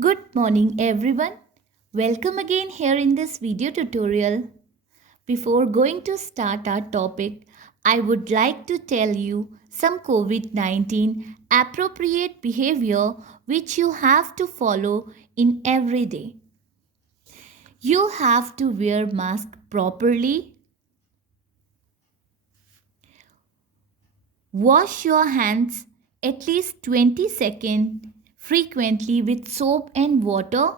Good morning everyone. Welcome again here in this video tutorial. Before going to start our topic, I would like to tell you some COVID-19 appropriate behavior which you have to follow in every day. You have to wear mask properly, wash your hands at least 20 seconds frequently with soap and water.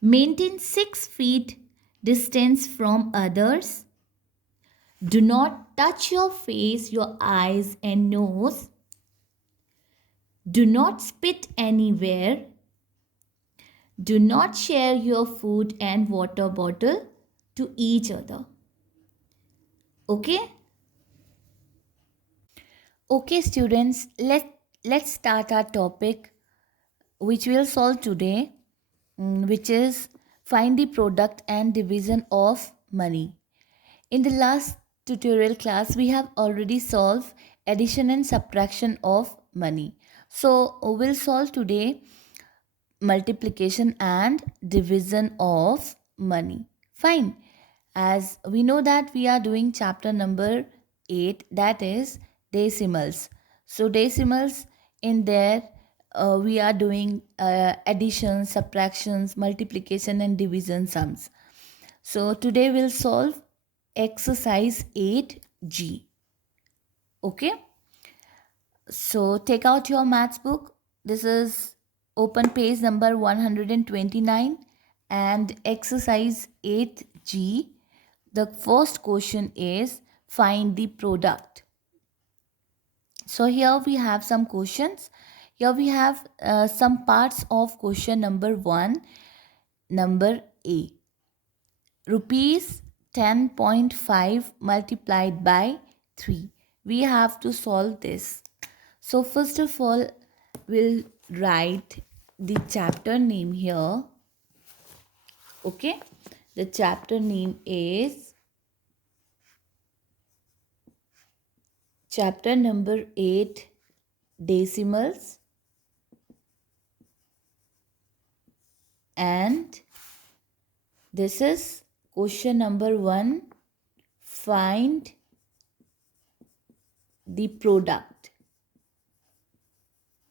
Maintain 6 feet distance from others. Do not touch your face, your eyes, and nose. Do not spit anywhere. Do not share your food and water bottle to each other. Okay? Okay, students, let's start our topic which we'll solve today, which is find the product and division of money. In the last tutorial class, we have already solved addition and subtraction of money. So we'll solve today multiplication and division of money. Fine. As we know that we are doing chapter number 8, that is decimals. So decimals, in there we are doing addition, subtractions, multiplication and division sums. So today we'll solve exercise 8G. Okay, so take out your maths book. This is open page number 129 and exercise 8G. The first question is find the product. So here we have some questions. Here we have some parts of question number 1, number A. Rupees 10.5 multiplied by 3. We have to solve this. So first of all, we'll write the chapter name here. Okay, the chapter name is chapter number 8, decimals, and this is question number 1, find the product.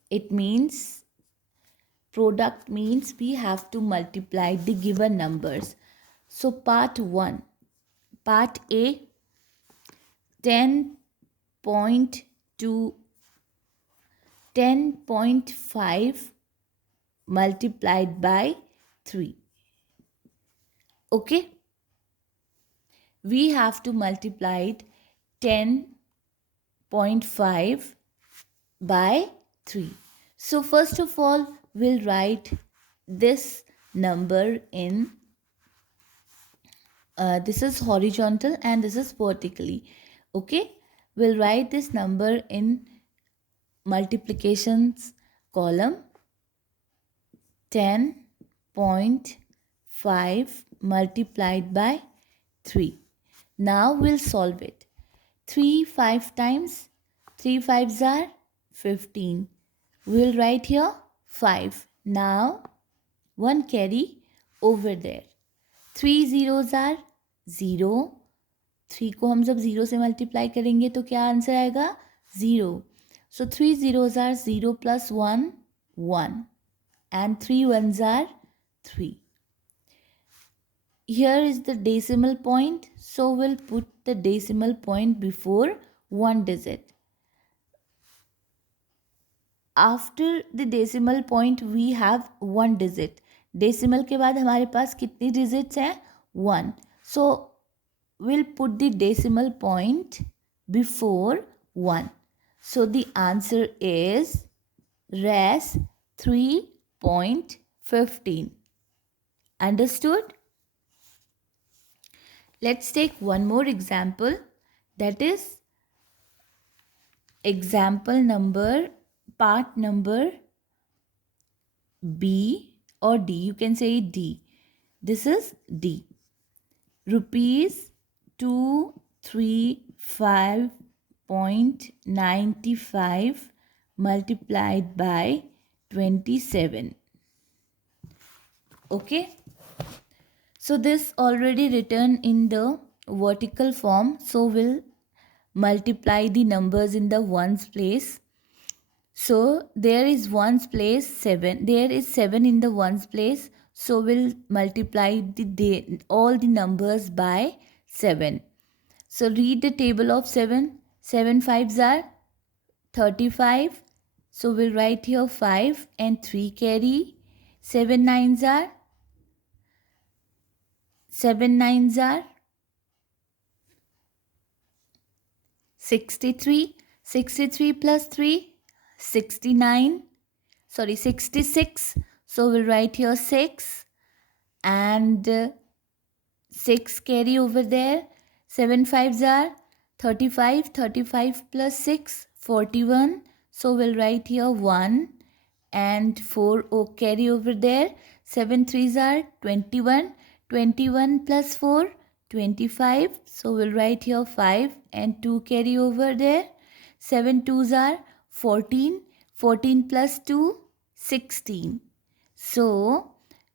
It means product means we have to multiply the given numbers. So part 1, part A, 10.5 multiplied by 3. Okay, we have to multiply it 10.5 by 3. So first of all, we'll write this number in this is horizontal and this is vertically. Okay, we'll write this number in multiplications column. 10.5 multiplied by 3. Now we'll solve it. 3 5 times 3 5s are 15. We'll write here 5. Now 1 carry over there. 3 zeros are 0. 3 को हम जब 0 से multiply करेंगे तो क्या answer आएगा? 0. So 3 zeros are 0 plus 1, 1. And 3 ones are 3. Here is the decimal point, so we'll put the decimal point before one digit. After the decimal point we have one digit. Decimal के बाद हमारे पास कितनी digits हैं? 1. So we'll put the decimal point before 1. So the answer is res 3.15. Understood? Let's take one more example, that is example number, part number B or D, you can say D. This is D. Rupees 235.95 multiplied by 27. Okay. So this already written in the vertical form. So we'll multiply the numbers in the ones place. So there is ones place 7. There is 7 in the ones place. So we'll multiply all the numbers by 7. So read the table of 7. 7 fives are 35. So we'll write here 5 and 3 carry. 7 nines are 7 nines are 63. 63 plus 3 69. Sorry, 66. So we'll write here 6 and 6 carry over there. 7 fives are 35. 35 plus 6 41. So we'll write here 1 and 4 carry over there. 7 threes are 21. 21 plus 4 25. So we'll write here 5 and 2 carry over there. 7 twos are 14. 14 plus 2 16. So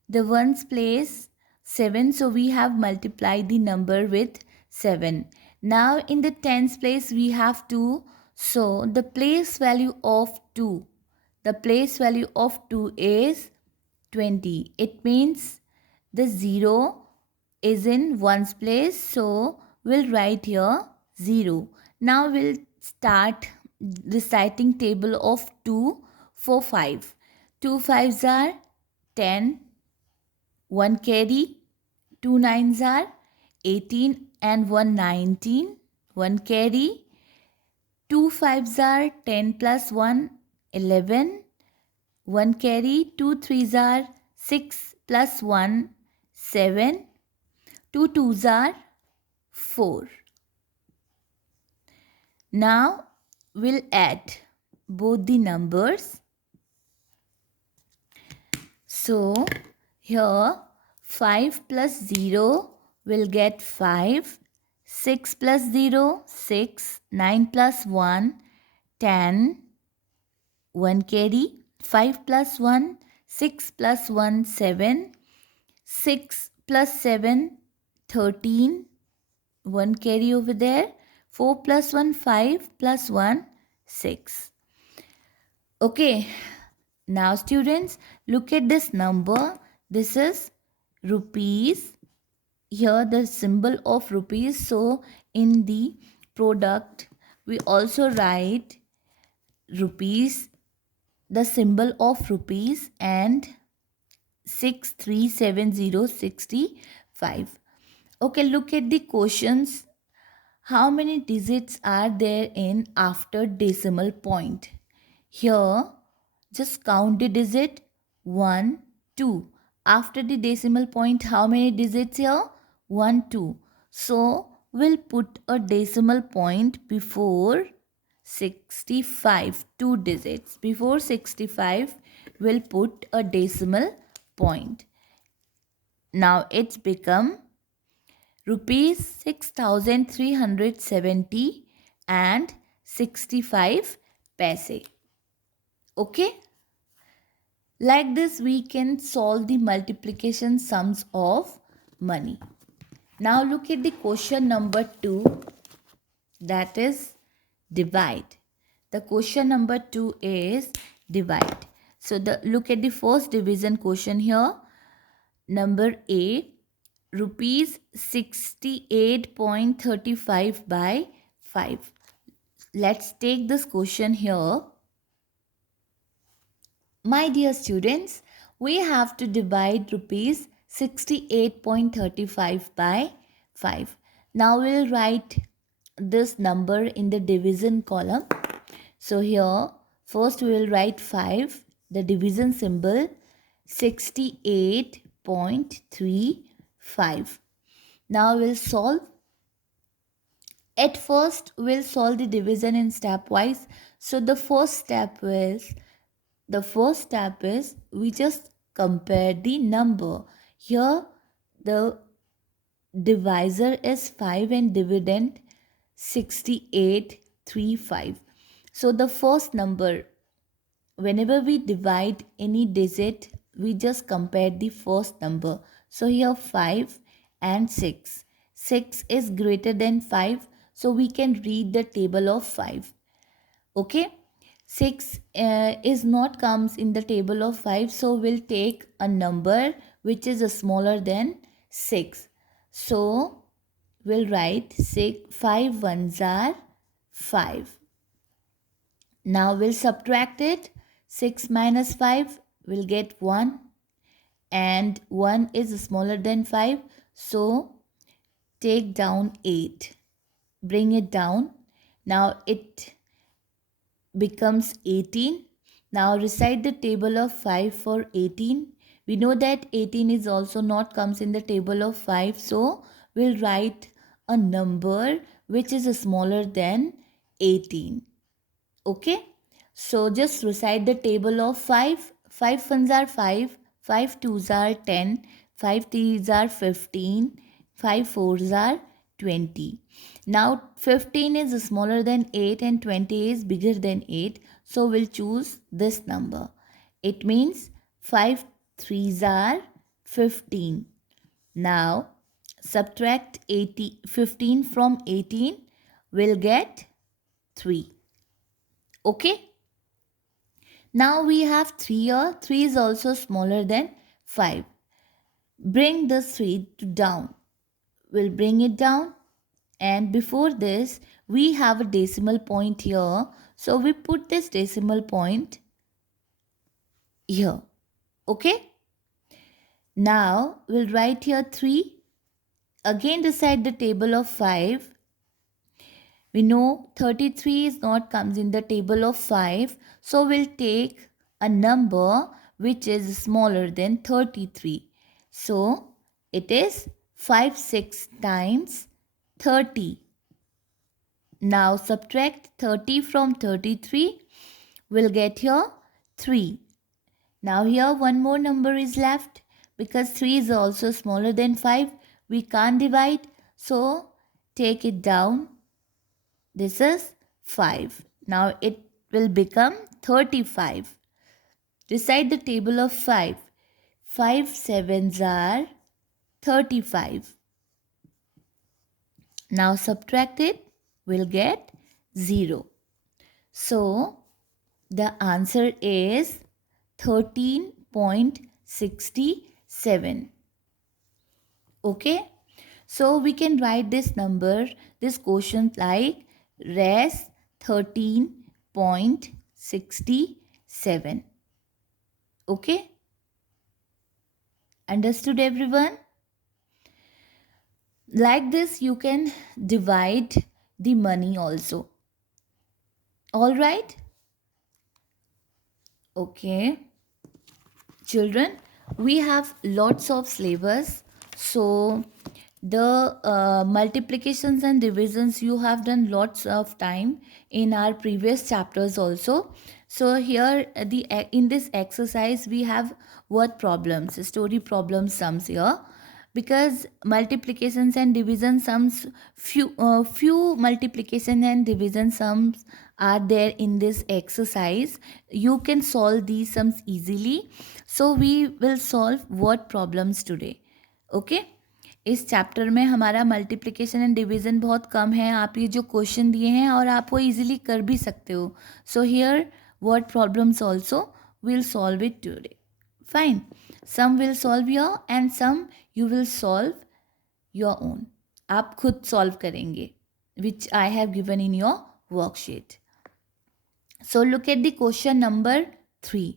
the ones place 7. So we have multiplied the number with 7. Now in the tens place we have 2. So the place value of 2. The place value of 2 is 20. It means the 0 is in ones place. So we'll write here 0. Now we'll start reciting table of 2 for 5. 2 fives are 10. 1 carry. 2 nines are 18 and 1 19. 1 carry. 2 fives are 10 plus 1 11. 1 carry. 2 threes are 6 plus 1 7. 2 twos are 4. Now we'll add both the numbers. So here 5 plus 0 will get 5. 6 plus 0 6. 9 plus 1 10. 1 carry. 5 plus 1 6 plus 1 7. 6 plus 7 13. 1 carry over there. 4 plus 1 5 plus 1 6. Okay, now students, look at this number. This is rupees. Here the symbol of rupees. So in the product we also write rupees, the symbol of rupees, and 637065. Okay, look at the questions. How many digits are there in after decimal point? Here, just count the digit 1, 2. After the decimal point, how many digits here? 1, 2. So, we'll put a decimal point before 65, 2 digits. Before 65, we'll put a decimal point. Now, it's become rupees 6370 and 65 paise. Okay? Like this we can solve the multiplication sums of money. Now look at the question number 2, that is divide. The question number 2 is divide. So look at the first division question here. Number A, rupees 68.35 by 5. Let's take this question here. My dear students, we have to divide rupees 68.35 by 5. Now we'll write this number in the division column. So here first we will write 5, the division symbol 68.35. Now we'll solve. At first we'll solve the division in stepwise. So the first step is we just compare the number. Here the divisor is 5 and dividend 6835. So the first number, whenever we divide any digit we just compared the first number. So here 5 and 6. 6 is greater than 5, so we can read the table of 5. Okay, 6 is not comes in the table of 5, so we'll take a number which is smaller than 6. So we'll write 6, 5 ones are 5. Now we'll subtract it. 6 minus 5 will get 1, and 1 is smaller than 5, so take down 8. Bring it down. Now it becomes 18. Now recite the table of 5 for 18. We know that 18 is also not comes in the table of 5, so we'll write a number which is smaller than 18. Okay, so just recite the table of 5. 5 ones are 5, 5 twos are 10, 5 threes are 15, 5 fours are 20. Now 15 is smaller than 8 and 20 is bigger than 8, so we'll choose this number. It means 5 threes are 15. Now subtract 15 from 18, we'll get 3. Okay, now we have 3 here. 3 is also smaller than 5. Bring the 3 down. We'll bring it down, and before this we have a decimal point here, so we put this decimal point here. Okay, now we'll write here 3. Again recite the table of 5. We know 33 is not comes in the table of 5, so we'll take a number which is smaller than 33. So it is 5 6 times 30. Now subtract 30 from 33. We'll get here 3. Now here one more number is left, because 3 is also smaller than 5. We can't divide, so take it down. This is 5. Now it will become 35. Recite the table of 5. 5 sevens are 35. Now subtract it, we'll get 0. So the answer is 13.67. Okay, so we can write this number, this quotient, like res 13.67. Okay, understood everyone? Like this you can divide the money also. All right? Okay, children, we have lots of syllabus, so the multiplications and divisions you have done lots of time in our previous chapters also. So here in this exercise we have word problems, story problem sums here, because multiplications and division sums, few multiplication and division sums are there in this exercise. You can solve these sums easily, so we will solve word problems today. Okay, इस chapter में हमारा multiplication and division बहुत कम है. आप ये जो question दिए हैं और आप वो इजीली कर भी सकते हो. So here word problems also will solve it today. Fine, some will solve your and some you will solve your own. आप खुद सॉल्व करेंगे, which I have given in your worksheet. So look at the question number 3.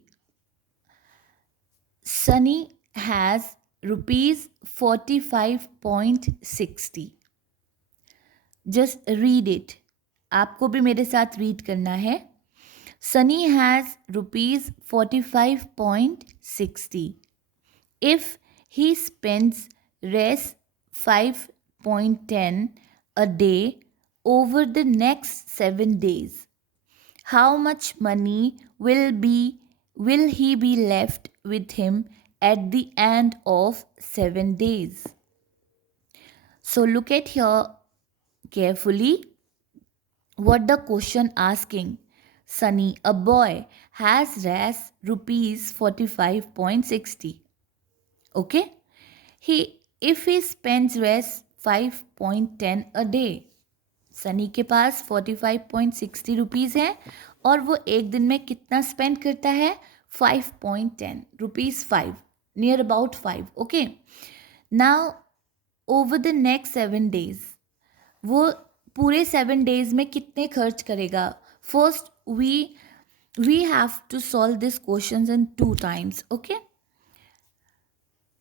Sunny has rupees 45.60. just read it. आपको भी मेरे साथ read करना है. Sunny has rupees 45.60. if he spends rest 5.10 a day over the next 7 days, how much money will he be left with him at the end of 7 days? So look at here carefully what the question asking. Sunny, a boy, has raised rupees 45.60. Okay, if he spends raise 5.10 a day, Sunny के पास 45.60 rupees है और वो एक दिन में कितना spend करता है 5.10 rupees 5 near about 5. Okay, now over the next 7 days वो पूरे 7 डेज में कितने खर्च करेगा. First we have to solve this question in 2 times. Okay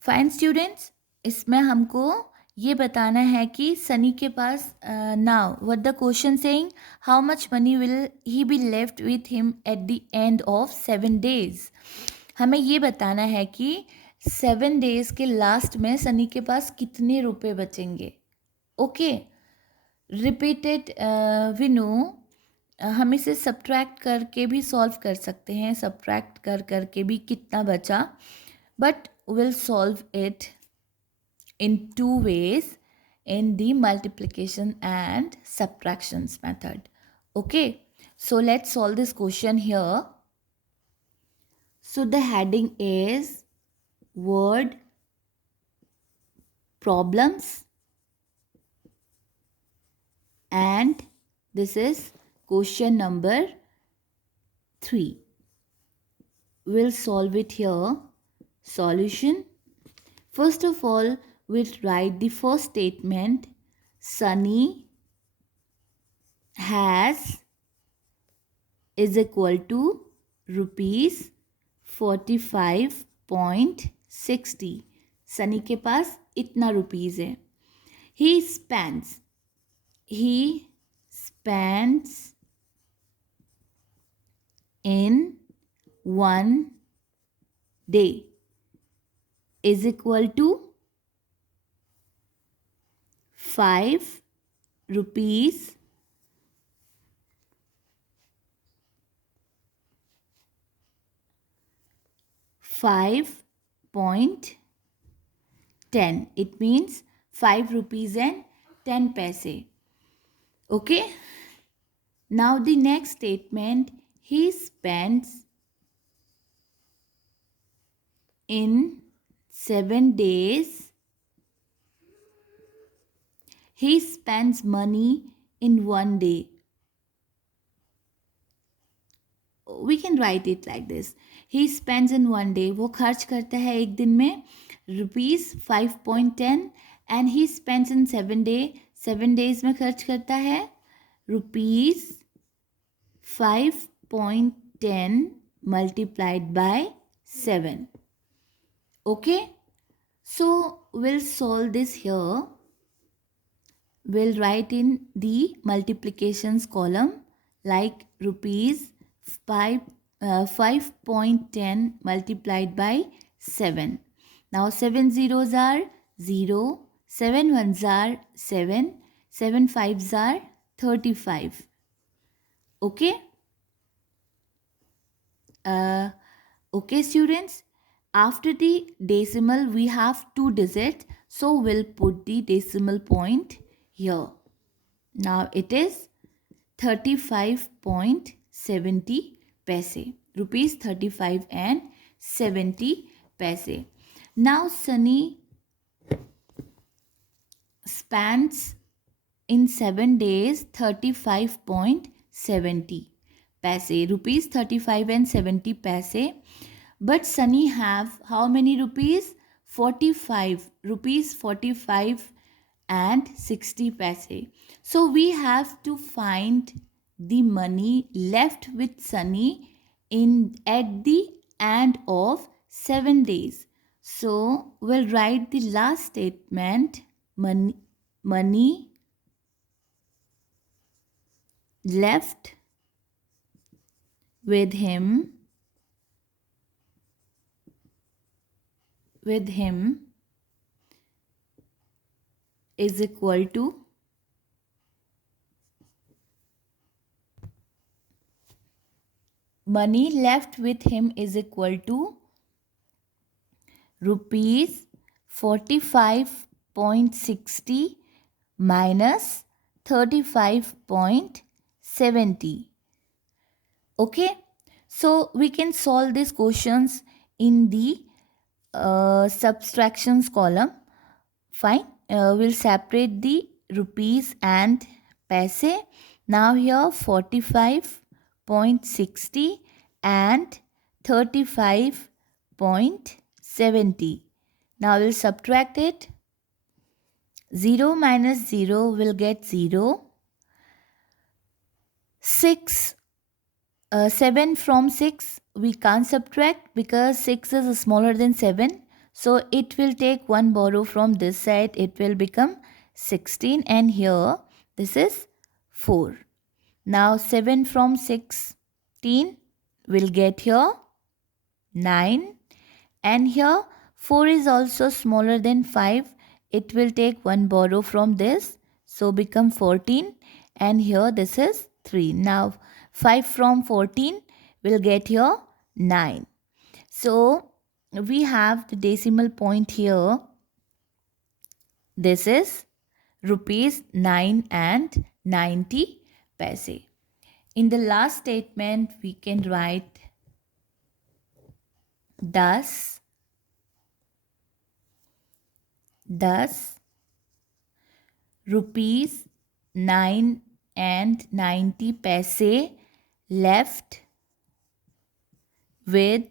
fine students, इसमें हमको ये बताना है कि सनी के पास now what the question saying, how much money will he be left with him at the end of 7 days. हमें ये बताना है कि 7 days के लास्ट में सनी के पास कितने रुपए बचेंगे. ओके, रिपीटेड वी नो हम इसे सब्ट्रैक्ट करके भी सॉल्व कर सकते हैं, सब्ट्रैक्ट कर करके भी कितना बचा, but we'll solve it in 2 ways in the multiplication and subtractions method. Okay, so let's solve this question here. So the heading is word problems and this is question number 3. We'll solve it here. Solution. First of all, we'll write the first statement. Sunny has is equal to rupees 45.60. Sunny के पास इतना rupees है. He spends in one day is equal to 5 rupees 5.10. It means 5 rupees and 10 paise. Okay. Now the next statement, he spends in 7 days. He spends money in one day. We can write it like this. He spends in one day. वो खर्च करता है एक दिन में rupees 5.10 and he spends in 7 days. 7 days में खर्च करता है rupees 5.10 multiplied by 7. Okay, so we'll solve this here. We'll write in the multiplications column like rupees 5.10 multiplied by 7. Now 7 zeros are 0, 7 ones are 7, 7 fives are 35. Okay. Okay students, after the decimal we have 2 digits, so we'll put the decimal point here. Now it is 35.70 paise, rupees 35 and 70 paise. Now Sunny spends in 7 days 35.70 paise, rupees 35 and 70 paise. But Sunny have how many rupees? 45 rupees, 45 and 60 paise. So we have to find the money left with Sunny at the end of 7 days. So we'll write the last statement, money left with him is equal to money left with him is equal to rupees 45.60 minus 35.70. Okay, So we can solve these questions in the subtractions column. Fine. We'll separate the rupees and paise. Now here 45.60 and 35.70. Now we'll subtract it. 0 minus 0 will get 0. 7 from 6 we can't subtract because 6 is smaller than 7. So it will take one borrow from this side. It will become 16 and here this is 4. Now 7 from 16 will get here 9 and here 4 is also smaller than 5. It will take one borrow from this. So become 14 and here this is 3. Now 5 from 14 will get here 9. So we have the decimal point here. This is rupees 9 and 90 paise. In the last statement we can write 10 rupees 9 and 90 paise left with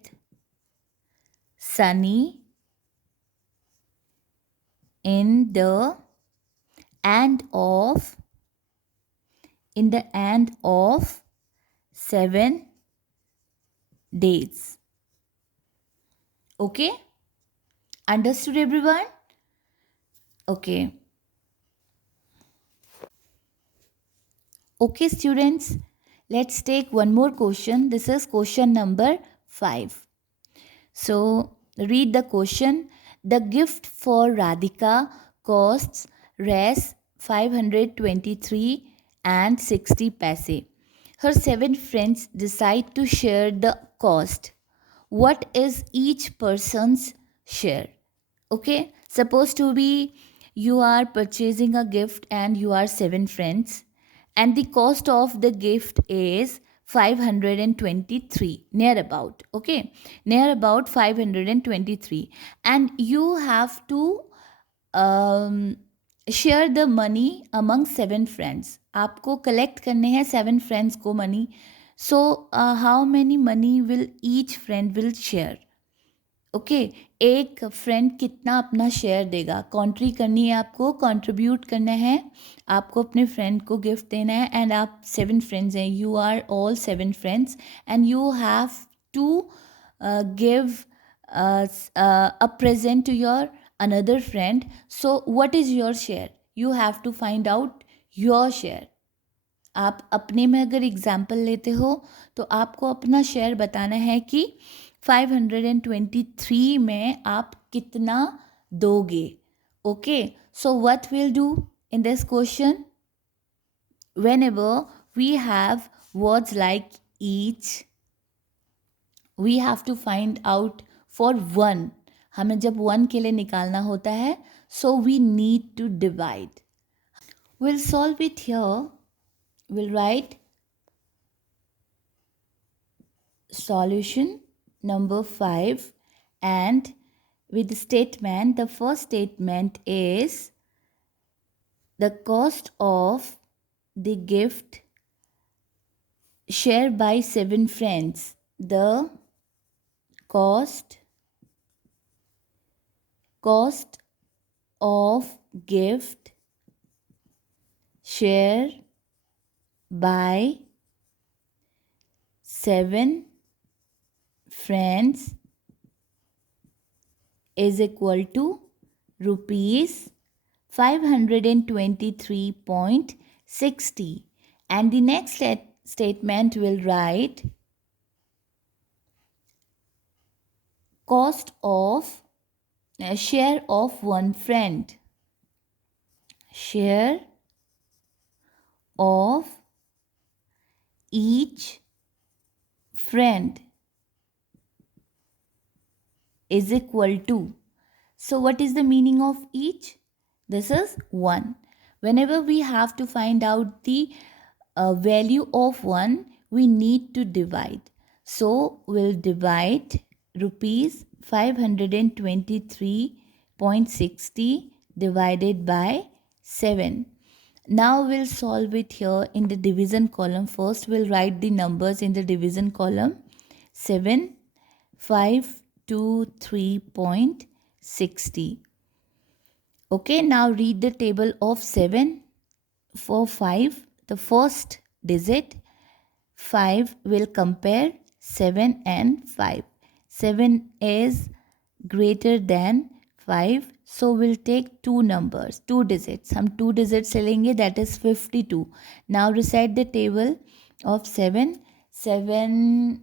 Sunny in the end of 7 days. Okay? Understood everyone? Okay. Okay students, let's take one more question. This is question number 5. So read the question. The gift for Radhika costs Rs 523 and 60 paise. Her 7 friends decide to share the cost. What is each person's share? Okay, suppose to be you are purchasing a gift and you are 7 friends and the cost of the gift is 523 near about. Okay, near about 523 and you have to um, share the money among 7 friends. आपको collect करने हैं 7 friends को money. So how many money will each friend will share? Okay एक friend कितना अपना share देगा? कॉन्ट्री करनी है, आपको कंट्रीब्यूट करना है, आपको अपने फ्रेंड को गिफ्ट देना है एंड आप 7 फ्रेंड्स हैं, you are all 7 friends and you have to give a present to your another friend. So what is your share? You have to find out your share. आप अपने में अगर example लेते हो तो आपको अपना शेयर बताना है कि 523 में आप कितना दोगे. Okay, so what will do in this question? whenever we have words like each, we have to find out for one. हमें जब one के लिए निकालना होता है, so we need to divide. We'll solve it here. We'll write solution number 5 and with the statement, the first statement is the cost of the gift shared by 7 friends. The cost of gift shared by 7 friends is equal to rupees 523.60 and the next statement will write cost of share of one friend. Share of each friend is equal to. So what is the meaning of each? This is 1. Whenever we have to find out the value of 1, we need to divide. So we'll divide rupees 523.60 divided by 7. Now we'll solve it here in the division column. First we'll write the numbers in the division column. 7523.60. Okay, now read the table of 7. For 5, the first digit 5 will compare 7 and 5. 7 is greater than 5, so we'll take two numbers, two digits. हम two digits से लेंगे, that is 52. Now recite the table of 7. 7s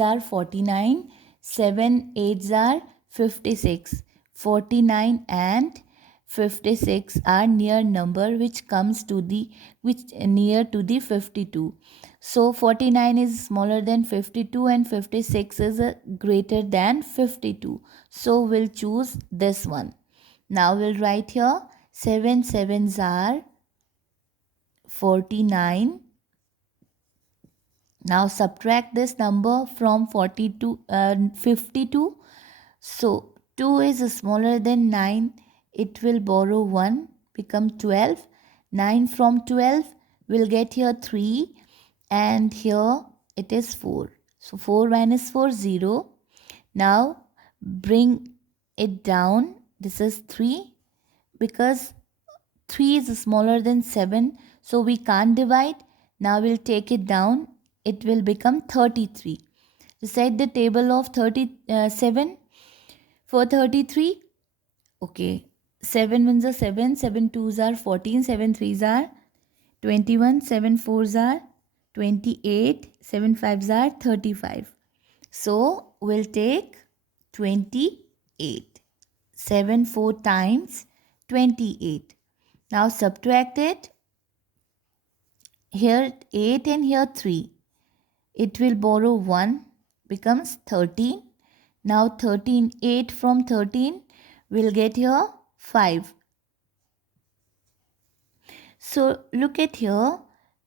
are 49, 7 8s are 56. 49 and 56 are near number which comes to the near to the 52. So 49 is smaller than 52 and 56 is greater than 52. So we'll choose this one. Now we'll write here 7 sevens are 49. Now subtract this number from 52. So 2 is smaller than 9. It will borrow 1, become 12. 9 from 12 will get here 3 and here it is 4. So 4 minus 4, 0. Now bring it down. This is 3 because 3 is smaller than 7. So we can't divide. Now we'll take it down. It will become 33. Recite the table of 37 for 33. Okay. 7 ones are 7, 7 twos are 14, 7 threes are 21, 7 fours are 28, 7 fives are 35. So we'll take 28. 7 4 times 28. Now subtract it. Here 8 and here 3. It will borrow 1, becomes 13. Now 13, 8 from 13 will get here 5. So look at here,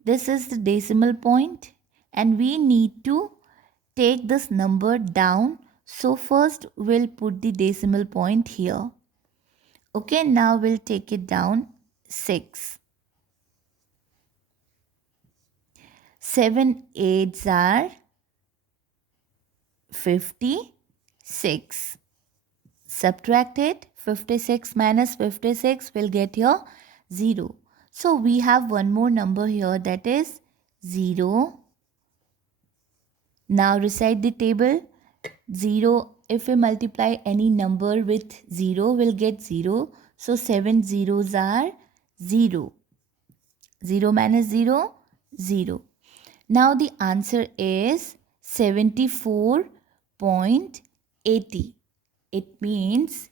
this is the decimal point and we need to take this number down. So first we'll put the decimal point here. Okay, now we'll take it down 6. 7 8s are 56. Subtract it. 56 minus 56 will get here 0. So we have one more number here, that is 0. Now recite the table. 0, if we multiply any number with 0, we'll get 0. So 7 zeros are 0. 0 minus 0, 0. Now the answer is 74.80. It means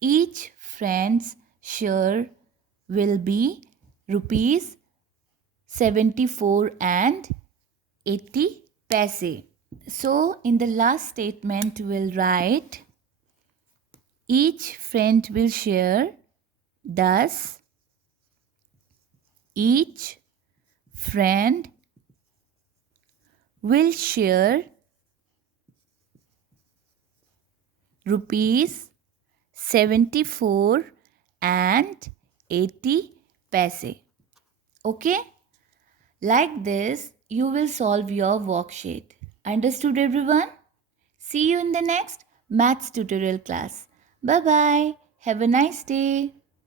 each friend's share will be rupees 74 and 80 paise. So in the last statement we'll write each friend will share, thus each friend will share rupees 74 and 80 paise. Okay? Like this, you will solve your worksheet. Understood, everyone? See you in the next maths tutorial class. Bye bye. Have a nice day.